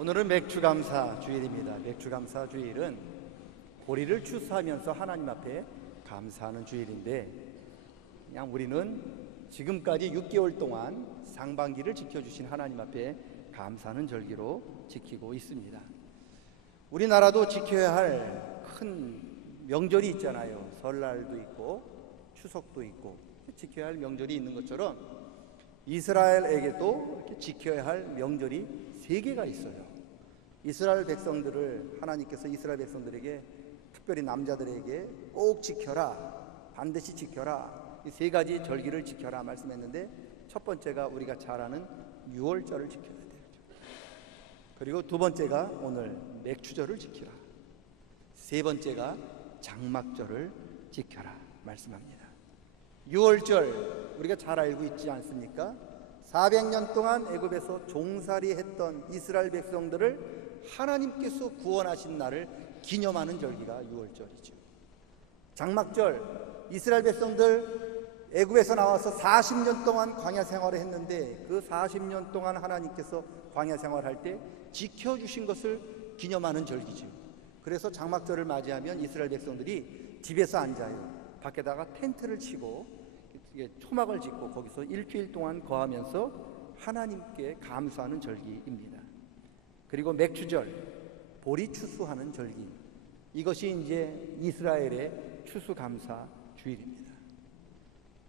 오늘은 맥주감사 주일입니다. 맥주감사 주일은 보리를 추수하면서 하나님 앞에 감사하는 주일인데, 그냥 우리는 지금까지 6개월 동안 상반기를 지켜주신 하나님 앞에 감사하는 절기로 지키고 있습니다. 우리나라도 지켜야 할 큰 명절이 있잖아요. 설날도 있고 추석도 있고 지켜야 할 명절이 있는 것처럼 이스라엘에게도 이렇게 지켜야 할 명절이 3개가 있어요. 이스라엘 백성들을 하나님께서 이스라엘 백성들에게, 특별히 남자들에게 꼭 지켜라, 반드시 지켜라, 이 3가지 절기를 지켜라 말씀했는데, 첫 번째가 우리가 잘 아는 유월절을 지켜야 돼요. 그리고 2번째가 오늘 맥추절을 지키라, 3번째가 장막절을 지켜라 말씀합니다. 유월절 우리가 잘 알고 있지 않습니까? 400년 동안 애굽에서 종살이 했던 이스라엘 백성들을 하나님께서 구원하신 날을 기념하는 절기가 유월절이죠. 장막절, 이스라엘 백성들 애굽에서 나와서 40년 동안 광야 생활을 했는데, 그 40년 동안 하나님께서 광야 생활할 때 지켜주신 것을 기념하는 절기죠. 그래서 장막절을 맞이하면 이스라엘 백성들이 집에서 앉아요. 밖에다가 텐트를 치고 초막을 짓고 거기서 일주일 동안 거하면서 하나님께 감사하는 절기입니다. 그리고 맥추절, 보리 추수하는 절기, 이것이 이제 이스라엘의 추수감사 주일입니다.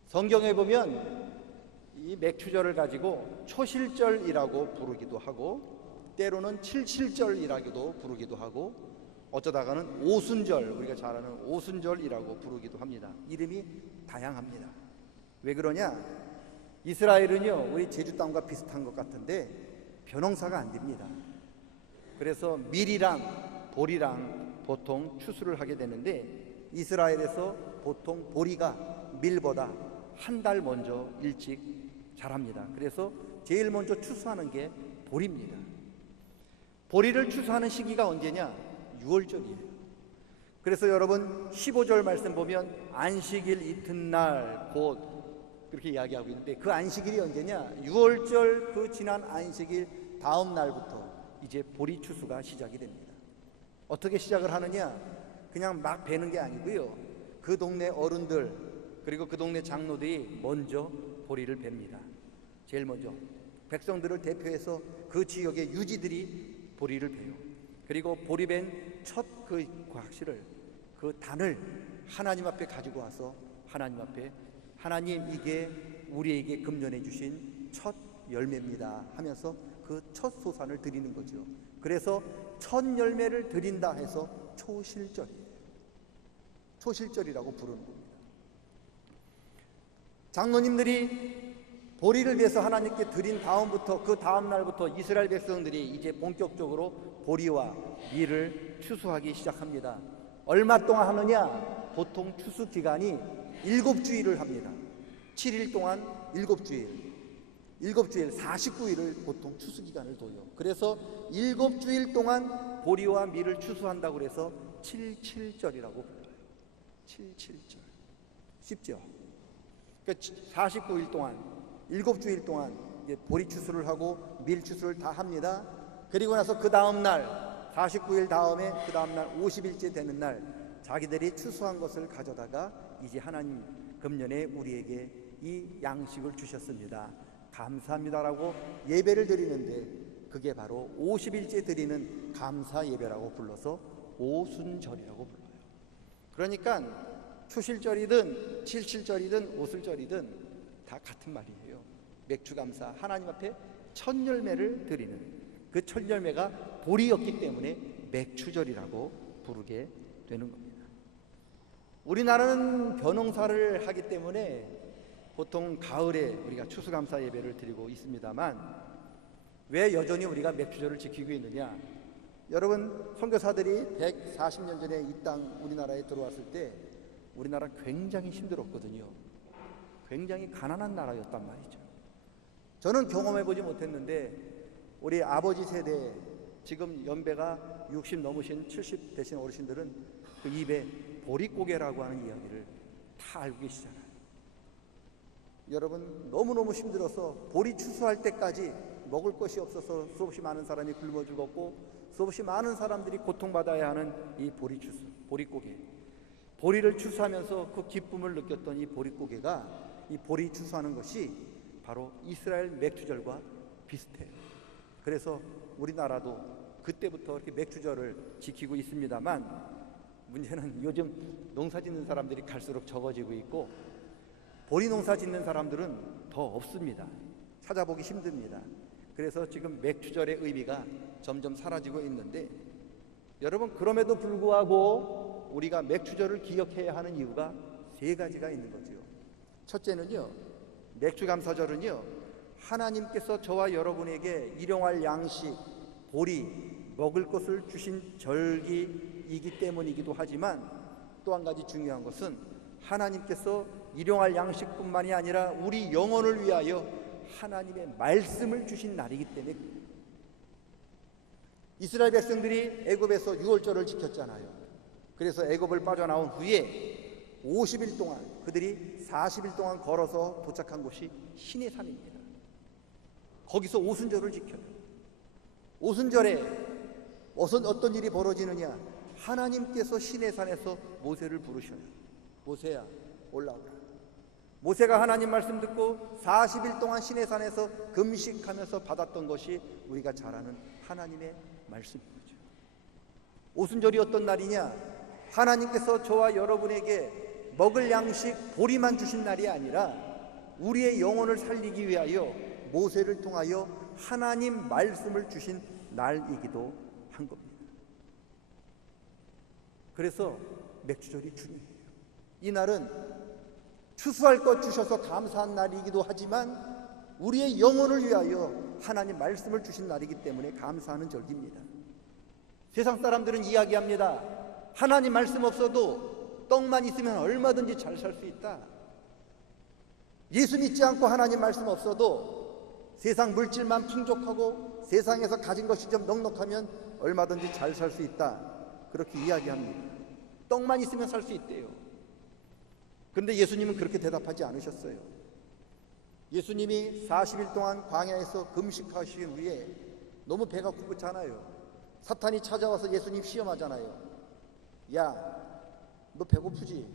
성경에 보면 이 맥추절을 가지고 초실절이라고 부르기도 하고, 때로는 칠칠절이라고도 부르기도 하고, 어쩌다가는 오순절, 우리가 잘 아는 오순절이라고 부르기도 합니다. 이름이 다양합니다. 왜 그러냐? 이스라엘은요, 우리 제주 땅과 비슷한 것 같은데 벼농사가 안 됩니다. 그래서 밀이랑 보리랑 보통 추수를 하게 되는데, 이스라엘에서 보통 보리가 밀보다 한 달 먼저 일찍 자랍니다. 그래서 제일 먼저 추수하는 게 보리입니다. 보리를 추수하는 시기가 언제냐? 6월절이에요. 그래서 여러분 15절 말씀 보면 안식일 이튿날 곧 그렇게 이야기하고 있는데, 그 안식일이 언제냐? 6월절 그 지난 안식일 다음 날부터 이제 보리 추수가 시작이 됩니다. 어떻게 시작을 하느냐? 그냥 막 베는 게 아니고요, 그 동네 어른들 그리고 그 동네 장로들이 먼저 보리를 뱁니다. 제일 먼저 백성들을 대표해서 그 지역의 유지들이 보리를 베요. 그리고 보리벤 첫 그 과실을, 그 단을 하나님 앞에 가지고 와서 하나님 앞에, 하나님 이게 우리에게 금년해 주신 첫 열매입니다 하면서 그 첫 소산을 드리는 거죠. 그래서 첫 열매를 드린다 해서 초실절이에요. 초실절이라고 부르는 겁니다. 장로님들이 보리를 위해서 하나님께 드린 다음부터, 그 다음 날부터 이스라엘 백성들이 이제 본격적으로 보리와 밀을 추수하기 시작합니다. 얼마 동안 하느냐? 보통 추수 기간이 7주일을 합니다. 7일 동안 7주일, 49일을 보통 추수 기간을 둬요. 그래서 7주일 동안 보리와 밀을 추수한다고 해서 77절이라고 불러요. 77절. 쉽죠? 그러니까 49일 동안, 7주일 동안 이제 보리 추수를 하고 밀 추수를 다 합니다. 그리고 나서 그 다음 날 49일 다음에 그 다음 날 50일째 되는 날 자기들이 추수한 것을 가져다가 이제 하나님 금년에 우리에게 이 양식을 주셨습니다, 감사합니다라고 예배를 드리는데, 그게 바로 50일째 드리는 감사 예배라고 불러서 오순절이라고 불러요. 그러니까 초실절이든 칠칠절이든 오순절이든 다 같은 말이에요. 맥주감사, 하나님 앞에 첫 열매를 드리는, 그 첫 열매가 보리였기 때문에 맥추절이라고 부르게 되는 겁니다. 우리나라는 벼농사를 하기 때문에 보통 가을에 우리가 추수감사 예배를 드리고 있습니다만, 왜 여전히 우리가 맥추절을 지키고 있느냐? 여러분, 선교사들이 140년 전에 이 땅 우리나라에 들어왔을 때 우리나라 굉장히 힘들었거든요. 굉장히 가난한 나라였단 말이죠. 저는 경험해보지 못했는데 우리 아버지 세대, 지금 연배가 60 넘으신 70 되신 어르신들은 그 입에 보릿고개라고 하는 이야기를 다 알고 계시잖아요. 여러분, 너무너무 힘들어서 보리 추수할 때까지 먹을 것이 없어서 수없이 많은 사람이 굶어 죽었고 수없이 많은 사람들이 고통받아야 하는 이 보리추수, 보릿고개. 보리를 추수하면서 그 기쁨을 느꼈던 이 보릿고개가 이 보리 추수하는 것이 바로 이스라엘 맥주절과 비슷해요. 그래서 우리나라도 그때부터 이렇게 맥주절을 지키고 있습니다만 문제는 요즘 농사 짓는 사람들이 갈수록 적어지고 있고 보리 농사 짓는 사람들은 더 없습니다. 찾아보기 힘듭니다. 그래서 지금 맥주절의 의미가 점점 사라지고 있는데 여러분, 그럼에도 불구하고 우리가 맥주절을 기억해야 하는 이유가 세 가지가 있는 거죠. 첫째는요, 맥주감사절은요, 하나님께서 저와 여러분에게 일용할 양식, 보리, 먹을 것을 주신 절기이기 때문이기도 하지만 또 한 가지 중요한 것은 하나님께서 일용할 양식뿐만이 아니라 우리 영혼을 위하여 하나님의 말씀을 주신 날이기 때문에 이스라엘 백성들이 애굽에서 유월절을 지켰잖아요. 그래서 애굽을 빠져나온 후에 50일 동안 그들이 40일 동안 걸어서 도착한 곳이 신의 산입니다. 거기서 오순절을 지켜요. 오순절에 어떤 일이 벌어지느냐? 하나님께서 신의 산에서 모세를 부르셔요. 모세야, 올라오라. 모세가 하나님 말씀 듣고 40일 동안 신의 산에서 금식하면서 받았던 것이 우리가 잘 아는 하나님의 말씀이죠. 오순절이 어떤 날이냐? 하나님께서 저와 여러분에게 먹을 양식 보리만 주신 날이 아니라 우리의 영혼을 살리기 위하여 모세를 통하여 하나님 말씀을 주신 날이기도 한 겁니다. 그래서 맥주절이 중요해요. 이 날은 추수할 것 주셔서 감사한 날이기도 하지만 우리의 영혼을 위하여 하나님 말씀을 주신 날이기 때문에 감사하는 절기입니다. 세상 사람들은 이야기합니다. 하나님 말씀 없어도 떡만 있으면 얼마든지 잘 살 수 있다. 예수 믿지 않고 하나님 말씀 없어도 세상 물질만 풍족하고 세상에서 가진 것이 좀 넉넉하면 얼마든지 잘 살 수 있다. 그렇게 이야기합니다. 떡만 있으면 살 수 있대요. 그런데 예수님은 그렇게 대답하지 않으셨어요. 예수님이 40일 동안 광야에서 금식하신 후에 너무 배가 고프잖아요. 사탄이 찾아와서 예수님 시험하잖아요. 야, 너 배고프지?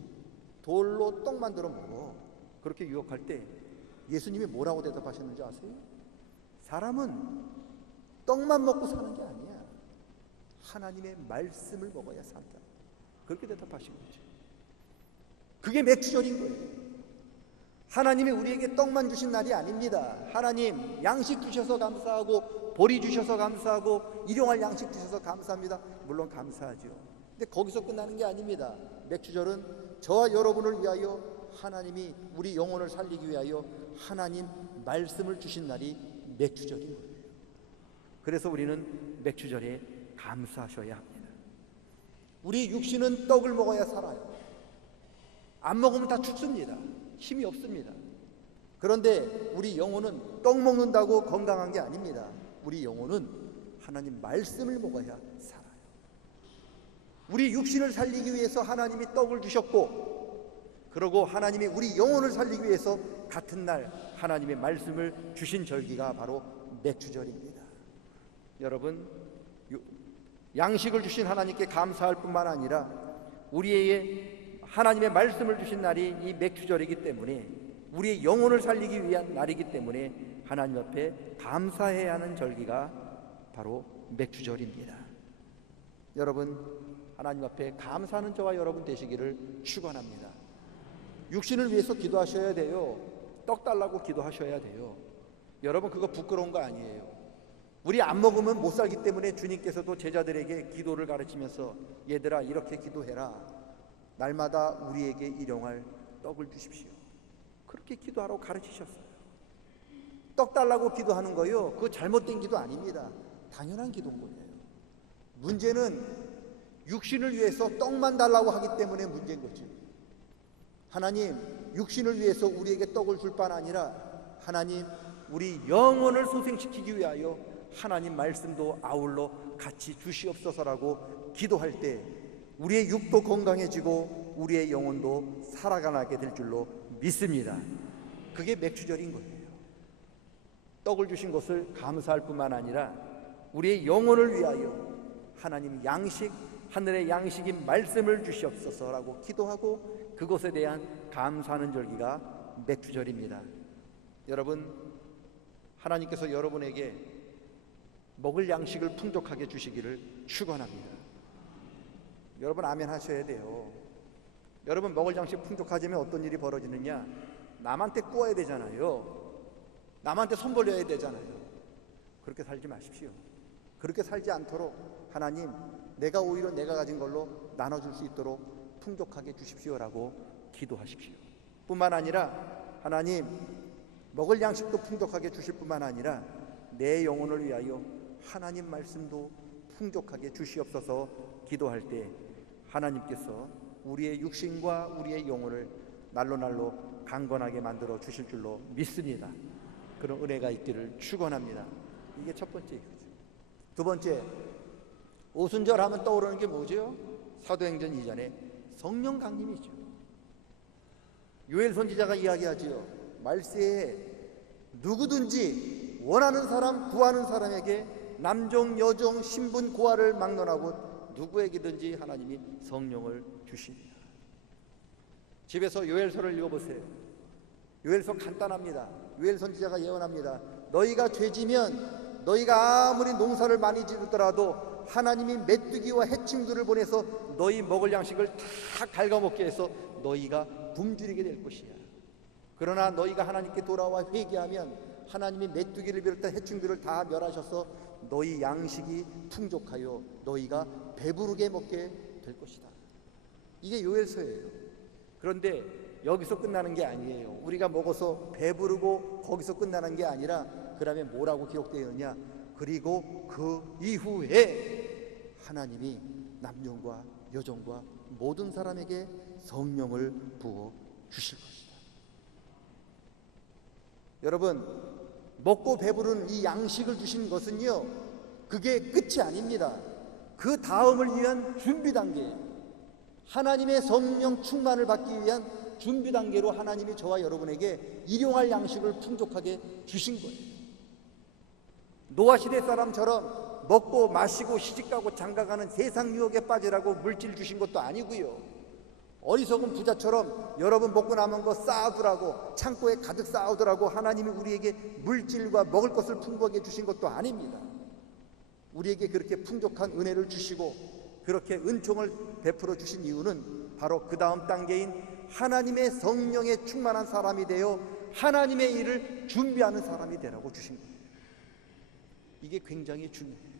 돌로 떡 만들어 먹어. 그렇게 유혹할 때 예수님이 뭐라고 대답하셨는지 아세요? 사람은 떡만 먹고 사는 게 아니야. 하나님의 말씀을 먹어야 산다. 그렇게 대답하신 거죠. 그게 맥주절인 거예요. 하나님이 우리에게 떡만 주신 날이 아닙니다. 하나님 양식 주셔서 감사하고 보리 주셔서 감사하고 일용할 양식 주셔서 감사합니다. 물론 감사하죠. 근데 거기서 끝나는 게 아닙니다. 맥주절은 저와 여러분을 위하여 하나님이 우리 영혼을 살리기 위하여 하나님 말씀을 주신 날이 맥주절인 거예요. 그래서 우리는 맥주절에 감사하셔야 합니다. 우리 육신은 떡을 먹어야 살아요. 안 먹으면 다 죽습니다. 힘이 없습니다. 그런데 우리 영혼은 떡 먹는다고 건강한 게 아닙니다. 우리 영혼은 하나님 말씀을 먹어야 살아요. 우리 육신을 살리기 위해서 하나님이 떡을 주셨고, 그리고 하나님이 우리 영혼을 살리기 위해서 같은 날 하나님의 말씀을 주신 절기가 바로 맥주절입니다. 여러분, 양식을 주신 하나님께 감사할 뿐만 아니라 우리에게 하나님의 말씀을 주신 날이 이 맥주절이기 때문에 우리의 영혼을 살리기 위한 날이기 때문에 하나님 앞에 감사해야 하는 절기가 바로 맥주절입니다. 여러분, 하나님 앞에 감사하는 저와 여러분 되시기를 축원합니다. 육신을 위해서 기도하셔야 돼요. 떡 달라고 기도하셔야 돼요. 여러분, 그거 부끄러운 거 아니에요. 우리 안 먹으면 못 살기 때문에 주님께서도 제자들에게 기도를 가르치면서 얘들아 이렇게 기도해라. 날마다 우리에게 일용할 떡을 주십시오. 그렇게 기도하라고 가르치셨어요. 떡 달라고 기도하는 거요, 그거 잘못된 기도 아닙니다. 당연한 기도인 거예요. 문제는 육신을 위해서 떡만 달라고 하기 때문에 문제인 거죠. 하나님, 육신을 위해서 우리에게 떡을 줄 뿐 아니라 하나님, 우리 영혼을 소생시키기 위하여 하나님 말씀도 아울러 같이 주시옵소서라고 기도할 때 우리의 육도 건강해지고 우리의 영혼도 살아가게 될 줄로 믿습니다. 그게 맥주절인 거예요. 떡을 주신 것을 감사할 뿐만 아니라 우리의 영혼을 위하여 하나님 양식, 하늘의 양식인 말씀을 주시옵소서라고 기도하고 그것에 대한 감사하는 절기가 맥주절입니다. 여러분, 하나님께서 여러분에게 먹을 양식을 풍족하게 주시기를 축원합니다. 여러분 아멘 하셔야 돼요. 여러분 먹을 양식 풍족하자면 어떤 일이 벌어지느냐? 남한테 구워야 되잖아요. 남한테 손 벌려야 되잖아요. 그렇게 살지 마십시오. 그렇게 살지 않도록 하나님, 내가 오히려 내가 가진 걸로 나눠줄 수 있도록 풍족하게 주십시오라고 기도하십시오. 뿐만 아니라 하나님, 먹을 양식도 풍족하게 주실 뿐만 아니라 내 영혼을 위하여 하나님 말씀도 풍족하게 주시옵소서 기도할 때 하나님께서 우리의 육신과 우리의 영혼을 날로 강건하게 만들어 주실 줄로 믿습니다. 그런 은혜가 있기를 축원합니다. 이게 첫 번째 이거죠. 두 번째, 오순절 하면 떠오르는 게 뭐죠? 사도행전 2장에 성령 강림이죠. 요엘 선지자가 이야기하지요. 말세에 누구든지 원하는 사람, 구하는 사람에게 남종, 여종, 신분, 고아를 막론하고 누구에게든지 하나님이 성령을 주십니다. 집에서 요엘서를 읽어보세요. 요엘서 간단합니다. 요엘 선지자가 예언합니다. 너희가 죄지면 너희가 아무리 농사를 많이 지르더라도 하나님이 메뚜기와 해충들을 보내서 너희 먹을 양식을 다 갉아먹게 해서 너희가 굶주리게 될 것이야. 그러나 너희가 하나님께 돌아와 회개하면 하나님이 메뚜기를 비롯한 해충들을 다 멸하셔서 너희 양식이 풍족하여 너희가 배부르게 먹게 될 것이다. 이게 요엘서예요. 그런데 여기서 끝나는 게 아니에요. 우리가 먹어서 배부르고 거기서 끝나는 게 아니라 그다음에 뭐라고 기록되어 있느냐? 그리고 그 이후에 하나님이 남종과 여종과 모든 사람에게 성령을 부어 주실 것이다. 여러분, 먹고 배부른 이 양식을 주신 것은요, 그게 끝이 아닙니다. 그 다음을 위한 준비 단계, 하나님의 성령 충만을 받기 위한 준비 단계로 하나님이 저와 여러분에게 일용할 양식을 풍족하게 주신 거예요. 노아 시대 사람처럼 먹고 마시고 시집가고 장가가는 세상 유혹에 빠지라고 물질 주신 것도 아니고요. 어리석은 부자처럼 여러분 먹고 남은 거 쌓아두라고, 창고에 가득 쌓아두라고 하나님이 우리에게 물질과 먹을 것을 풍부하게 주신 것도 아닙니다. 우리에게 그렇게 풍족한 은혜를 주시고 그렇게 은총을 베풀어 주신 이유는 바로 그 다음 단계인 하나님의 성령에 충만한 사람이 되어 하나님의 일을 준비하는 사람이 되라고 주신 거예요. 이게 굉장히 중요해요.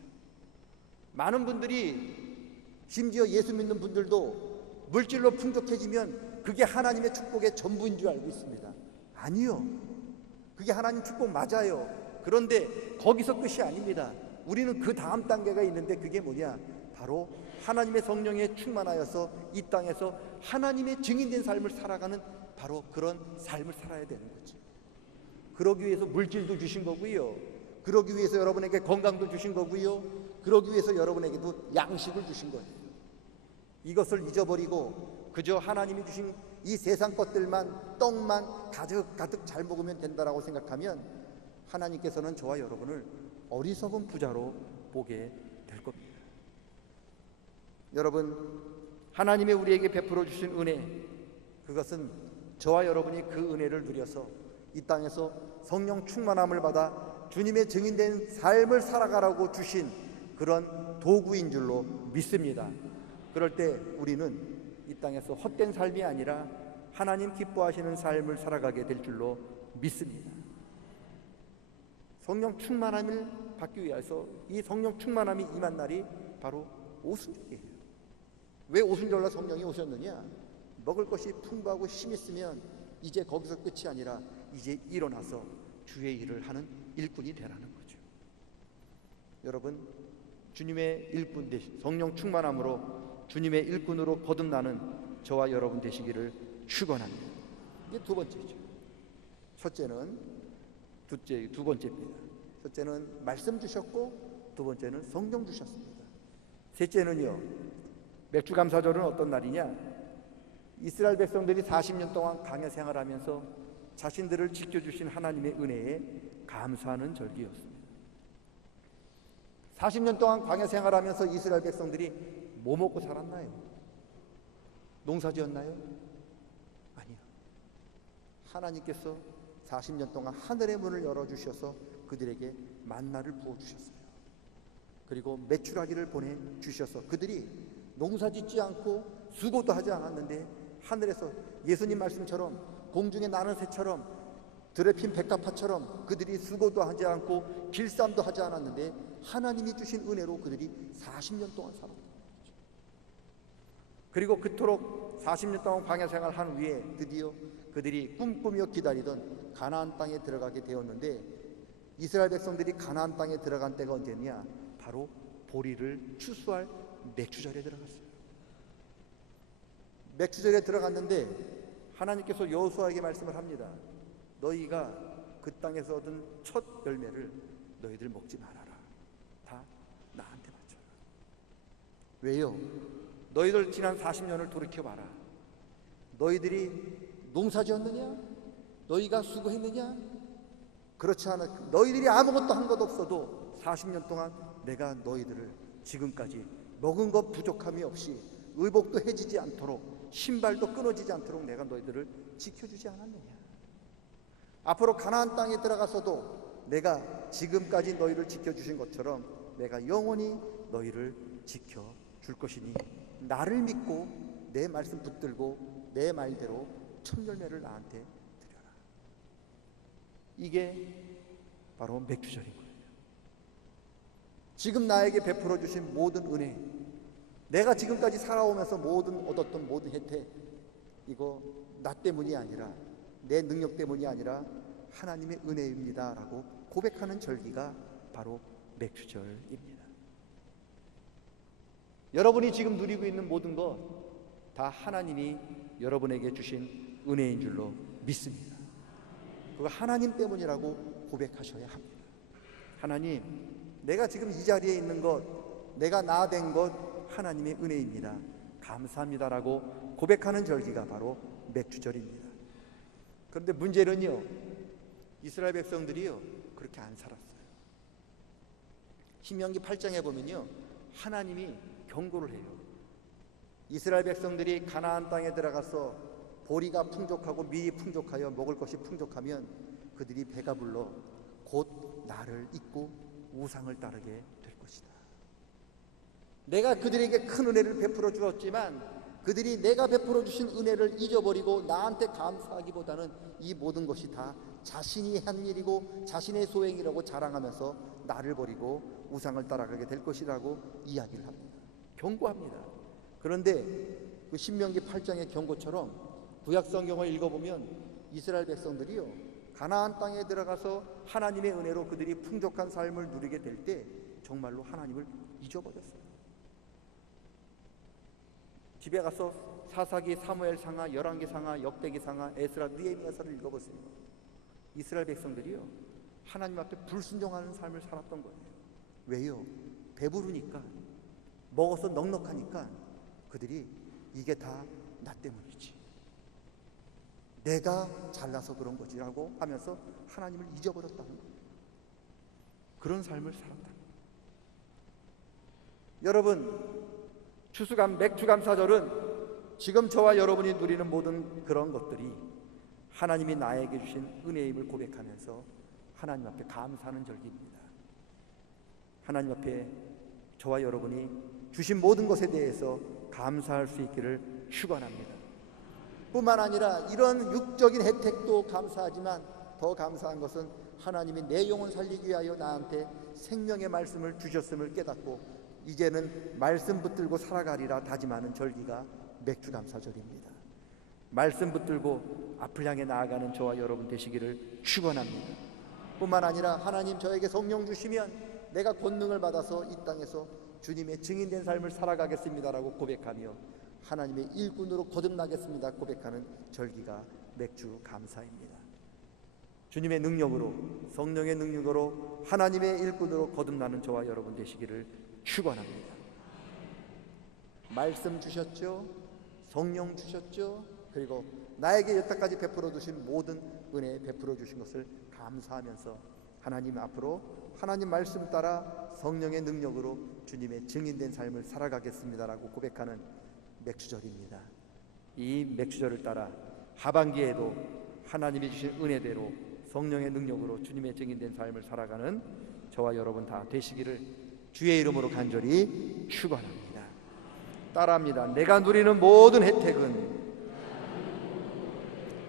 많은 분들이, 심지어 예수 믿는 분들도 물질로 풍족해지면 그게 하나님의 축복의 전부인 줄 알고 있습니다. 아니요, 그게 하나님 축복 맞아요. 그런데 거기서 끝이 아닙니다. 우리는 그 다음 단계가 있는데 그게 뭐냐? 바로 하나님의 성령에 충만하여서 이 땅에서 하나님의 증인된 삶을 살아가는 바로 그런 삶을 살아야 되는 거죠. 그러기 위해서 물질도 주신 거고요, 그러기 위해서 여러분에게 건강도 주신 거고요, 그러기 위해서 여러분에게도 양식을 주신 거예요. 이것을 잊어버리고 그저 하나님이 주신 이 세상 것들만, 떡만 가득 잘 먹으면 된다라고 생각하면 하나님께서는 저와 여러분을 어리석은 부자로 보게 될 겁니다. 여러분, 하나님의 우리에게 베풀어 주신 은혜, 그것은 저와 여러분이 그 은혜를 누려서 이 땅에서 성령 충만함을 받아 주님의 증인된 삶을 살아가라고 주신 그런 도구인 줄로 믿습니다. 그럴 때 우리는 이 땅에서 헛된 삶이 아니라 하나님 기뻐하시는 삶을 살아가게 될 줄로 믿습니다. 성령 충만함을 받기 위해서 이 성령 충만함이 임한 날이 바로 오순절이에요. 왜 오순절날 성령이 오셨느냐? 먹을 것이 풍부하고 힘이 있으면 이제 거기서 끝이 아니라 이제 일어나서 주의 일을 하는 일꾼이 되라는 거죠. 여러분, 주님의 일꾼 되시, 성령 충만함으로 주님의 일꾼으로 거듭나는 저와 여러분 되시기를 축원합니다. 이게 두 번째죠. 첫째는 두 번째입니다. 첫째는 말씀 주셨고 두 번째는 성령 주셨습니다. 셋째는요, 맥주감사절은 어떤 날이냐? 이스라엘 백성들이 40년 동안 광야 생활하면서 자신들을 지켜주신 하나님의 은혜에 감사하는 절기였습니다. 40년 동안 광야 생활하면서 이스라엘 백성들이 뭐 먹고 살았나요? 농사 지었나요? 아니요. 하나님께서 40년 동안 하늘의 문을 열어주셔서 그들에게 만나를 부어주셨어요. 그리고 메추라기를 보내주셔서 그들이 농사 짓지 않고 수고도 하지 않았는데 하늘에서 예수님 말씀처럼 공중에 나는 새처럼 들에 핀 백합화처럼 그들이 수고도 하지 않고 길쌈도 하지 않았는데 하나님이 주신 은혜로 그들이 40년 동안 살았다. 그리고 그토록 40년 동안 광야 생활한 후에 드디어 그들이 꿈꾸며 기다리던 가나안 땅에 들어가게 되었는데 이스라엘 백성들이 가나안 땅에 들어간 때가 언제냐? 바로 보리를 추수할 맥추절에 들어갔어요. 맥추절에 들어갔는데 하나님께서 여호수아에게 말씀을 합니다. 너희가 그 땅에서 얻은 첫 열매를 너희들 먹지 말아라. 다 나한테 바쳐라. 왜요? 너희들 지난 40년을 돌이켜봐라. 너희들이 농사 지었느냐? 너희가 수고했느냐? 그렇지 않아. 너희들이 아무것도 한 것 없어도 40년 동안 내가 너희들을 지금까지 먹은 것 부족함이 없이 의복도 해지지 않도록 신발도 끊어지지 않도록 내가 너희들을 지켜주지 않았느냐? 앞으로 가나안 땅에 들어가서도 내가 지금까지 너희를 지켜주신 것처럼 내가 영원히 너희를 지켜줄 것이니 나를 믿고 내 말씀 붙들고 내 말대로 첫 열매를 나한테 드려라. 이게 바로 맥주절인 거예요. 지금 나에게 베풀어 주신 모든 은혜, 내가 지금까지 살아오면서 얻었던 모든 혜택, 이거 나 때문이 아니라 내 능력 때문이 아니라 하나님의 은혜입니다 라고 고백하는 절기가 바로 맥주절입니다. 여러분이 지금 누리고 있는 모든 것 다 하나님이 여러분에게 주신 은혜인 줄로 믿습니다. 그거 하나님 때문이라고 고백하셔야 합니다. 하나님, 내가 지금 이 자리에 있는 것, 내가 나 된 것 하나님의 은혜입니다. 감사합니다라고 고백하는 절기가 바로 맥주절입니다. 그런데 문제는요, 이스라엘 백성들이요 그렇게 안 살았어요. 신명기 8장에 보면요 하나님이 경고를 해요. 이스라엘 백성들이 가나안 땅에 들어가서 보리가 풍족하고 밀이 풍족하여 먹을 것이 풍족하면 그들이 배가 불러 곧 나를 잊고 우상을 따르게 될 것이다. 내가 그들에게 큰 은혜를 베풀어 주었지만 그들이 내가 베풀어 주신 은혜를 잊어버리고 나한테 감사하기보다는 이 모든 것이 다 자신이 한 일이고 자신의 소행이라고 자랑하면서 나를 버리고 우상을 따라가게 될 것이라고 이야기를 합니다. 경고합니다. 그런데 그 신명기 8장의 경고처럼 구약 성경을 읽어보면 이스라엘 백성들이요 가나안 땅에 들어가서 하나님의 은혜로 그들이 풍족한 삶을 누리게 될 때 정말로 하나님을 잊어버렸어요. 집에 가서 사사기, 사무엘상하, 열왕기상하, 역대기상하, 에스라, 느헤미야서를 읽어보세요. 이스라엘 백성들이요 하나님 앞에 불순종하는 삶을 살았던 거예요. 왜요? 배부르니까, 먹어서 넉넉하니까 그들이 이게 다 나 때문이지, 내가 잘나서 그런 거지라고 하면서 하나님을 잊어버렸다는 거예요. 그런 삶을 살았다. 여러분, 추수감 맥주감사절은 지금 저와 여러분이 누리는 모든 그런 것들이 하나님이 나에게 주신 은혜임을 고백하면서 하나님 앞에 감사하는 절기입니다. 하나님 앞에 저와 여러분이 주신 모든 것에 대해서 감사할 수 있기를 축원합니다. 뿐만 아니라 이런 육적인 혜택도 감사하지만 더 감사한 것은 하나님이 내 영혼 살리기 위하여 나한테 생명의 말씀을 주셨음을 깨닫고 이제는 말씀 붙들고 살아가리라 다짐하는 절기가 맥주감사절입니다. 말씀 붙들고 앞을 향해 나아가는 저와 여러분 되시기를 축원합니다. 뿐만 아니라 하나님 저에게 성령 주시면 내가 권능을 받아서 이 땅에서 주님의 증인된 삶을 살아가겠습니다라고 고백하며 하나님의 일꾼으로 거듭나겠습니다 고백하는 절기가 맥주감사입니다. 주님의 능력으로, 성령의 능력으로 하나님의 일꾼으로 거듭나는 저와 여러분 되시기를 축원합니다. 말씀 주셨죠? 성령 주셨죠? 그리고 나에게 여태까지 베풀어 주신 모든 은혜 베풀어 주신 것을 감사하면서 하나님 앞으로 하나님 말씀 따라 성령의 능력으로 주님의 증인된 삶을 살아가겠습니다라고 고백하는 맥주절입니다. 이 맥주절을 따라 하반기에도 하나님이 주신 은혜대로 성령의 능력으로 주님의 증인된 삶을 살아가는 저와 여러분 다 되시기를 주의 이름으로 간절히 축원합니다. 따라합니다. 내가 누리는 모든 혜택은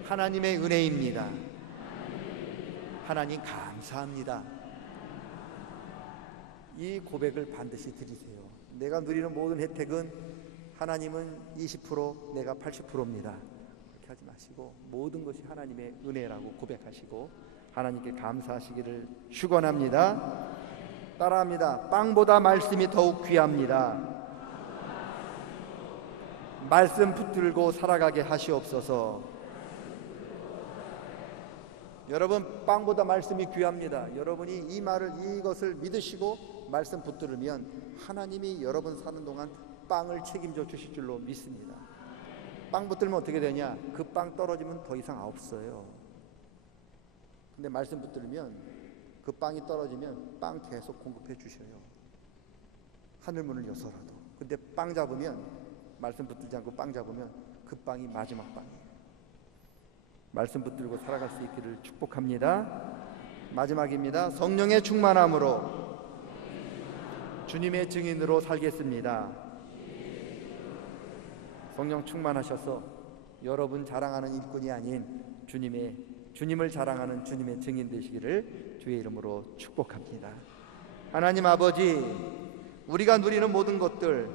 하나님의 은혜입니다. 하나님 감사합니다. 이 고백을 반드시 드리세요. 내가 누리는 모든 혜택은 하나님은 20%, 내가 80%입니다. 그렇게 하지 마시고 모든 것이 하나님의 은혜라고 고백하시고 하나님께 감사하시기를 축원합니다. 따라합니다. 빵보다 말씀이 더욱 귀합니다. 말씀 붙들고 살아가게 하시옵소서. 여러분, 빵보다 말씀이 귀합니다. 여러분이 이 말을, 이것을 믿으시고 말씀 붙들으면 하나님이 여러분 사는 동안 빵을 책임져 주실 줄로 믿습니다. 빵 붙들면 어떻게 되냐? 그 빵 떨어지면 더 이상 없어요. 근데 말씀 붙들면 그 빵이 떨어지면 빵 계속 공급해 주셔요. 하늘문을 여서라도. 근데 빵 잡으면, 말씀 붙들지 않고 빵 잡으면 그 빵이 마지막 빵이에요. 말씀 붙들고 살아갈 수 있기를 축복합니다. 마지막입니다. 성령의 충만함으로 주님의 증인으로 살겠습니다. 성령 충만하셔서 여러분 자랑하는 일꾼이 아닌 주님을 자랑하는 주님의 증인 되시기를 주의 이름으로 축복합니다. 하나님 아버지, 우리가 누리는 모든 것들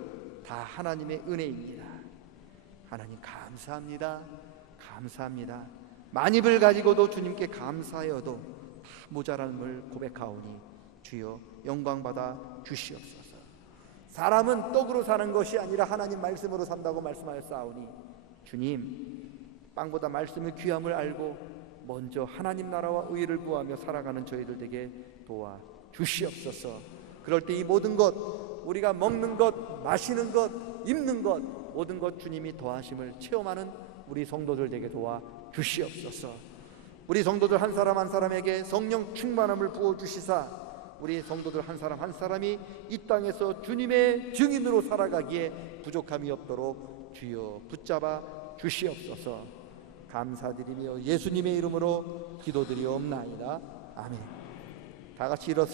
다 하나님의 은혜입니다. 하나님 감사합니다. 감사합니다. 만입을 가지고도 주님께 감사하여도 다 모자람을 고백하오니 주여 영광받아 주시옵소서. 사람은 떡으로 사는 것이 아니라 하나님 말씀으로 산다고 말씀하였사오니 주님, 빵보다 말씀의 귀함을 알고 먼저 하나님 나라와 의를 구하며 살아가는 저희들 되게 도와 주시옵소서. 그럴 때 이 모든 것, 우리가 먹는 것, 마시는 것, 입는 것, 모든 것 주님이 더하심을 체험하는 우리 성도들 되게 도와 주시옵소서. 우리 성도들 한 사람 한 사람에게 성령 충만함을 부어주시사 우리 성도들 한 사람 한 사람이 이 땅에서 주님의 증인으로 살아가기에 부족함이 없도록 주여 붙잡아 주시옵소서. 감사드리며 예수님의 이름으로 기도드리옵나이다. 아멘. 다 같이 일어서셔